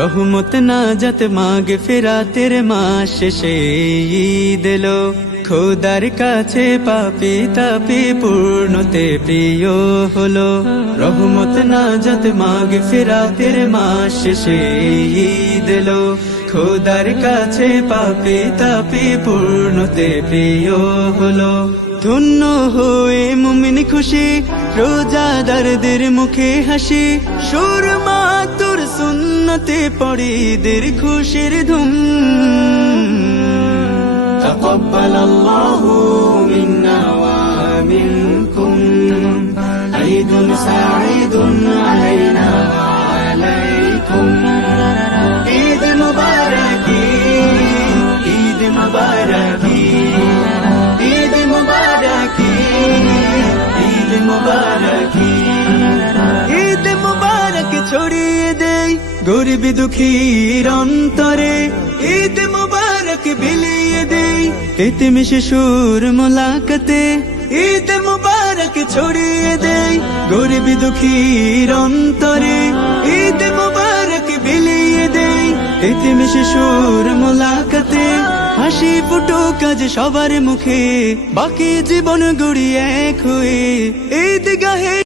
রহমত নাজাত মাগফিরাতের মাস শেষে ঈদ এলো, খোদার কাছে পাপী তাপী পূর্ণতে প্রিয় হলো। রহমত নাজাত মাগফিরাতের মাস শেষে ঈদ এলো, খোদার কাছে পাপী তাপী পূর্ণতে প্রিয় হলো। ধন্য হয়ে মুমিন খুশি, রোজাদারদের মুখে হাসি, সুরমা তোর সুন্নতে পড়ে দের খুশির ধুম। তাকাব্বালাল্লাহু মিন্না ওয়া মিনকুম, ঈদুন সাঈদুন আলাইনা ওয়া আলাইকুম। ঈদ মুবারক, ঈদ মুবারক, ঈদ মুবারক, ঈদ মুবারক। ঈদ মুবারক ছড়িয়ে দেই গরিব দুঃখীর অন্তরে, ঈদ মুবারক বিলিয়ে দেই এতিম শিশুর মোলাকাতে। ঈদ মুবারক ছড়িয়ে দেই গরিব দুঃখীর অন্তরে, ঈদ মুবারক বিলিয়ে দেই এতিম শিশুর মোলাকাতে। হাসি ফুটুক আজ সবার মুখে, বাকি জীবন গড়িয়ে এক হয়ে ঈদগাহে।